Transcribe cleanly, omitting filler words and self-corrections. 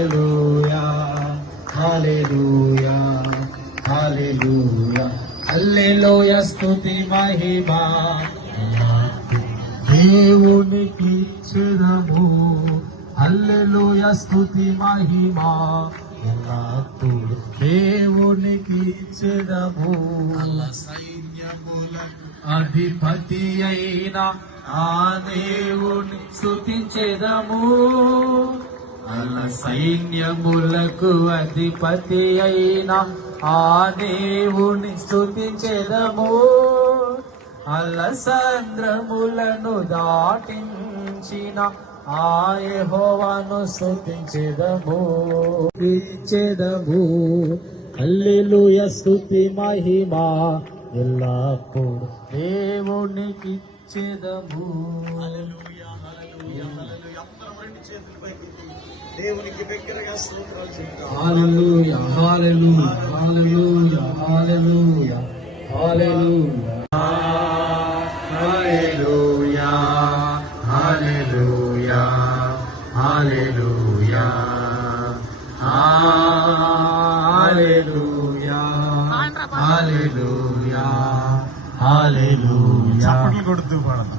హల్లెలూయా హల్లెలూయా హల్లెలూయా హల్లెలూయా స్తుతి మహిమా దేవునికి చెదము హల్లెలూయా స్తుతి మహిమా ఎల్లప్పుడు దేవునికి చెదము సైన్యములకు అధిపతి అయిన ఆ దేవుని స్తుతించెదము సైన్యములకు అధిపతి అయిన ఆ దేవుని స్తుతించెదము అలసంద్రములను దాటించిన ఆ యెహోవాను స్తుతించెదము హల్లెలూయా స్తుతి మహిమా ఎల్లప్పుడు దేవునికి ఇచ్చెదము. దేవునికి దగ్గరగా స్తోత్రాలు చెప్తాం. హల్లెలూయా హల్లెలూయా హల్లెలూయా హల్లెలూయా హల్లెలూయా హల్లెలూయా హల్లెలూయా హల్లెలూయా హల్లెలూయా హల్లెలూయా హల్లెలూయా చప్పట్లు కొడుతూ పాడదాం.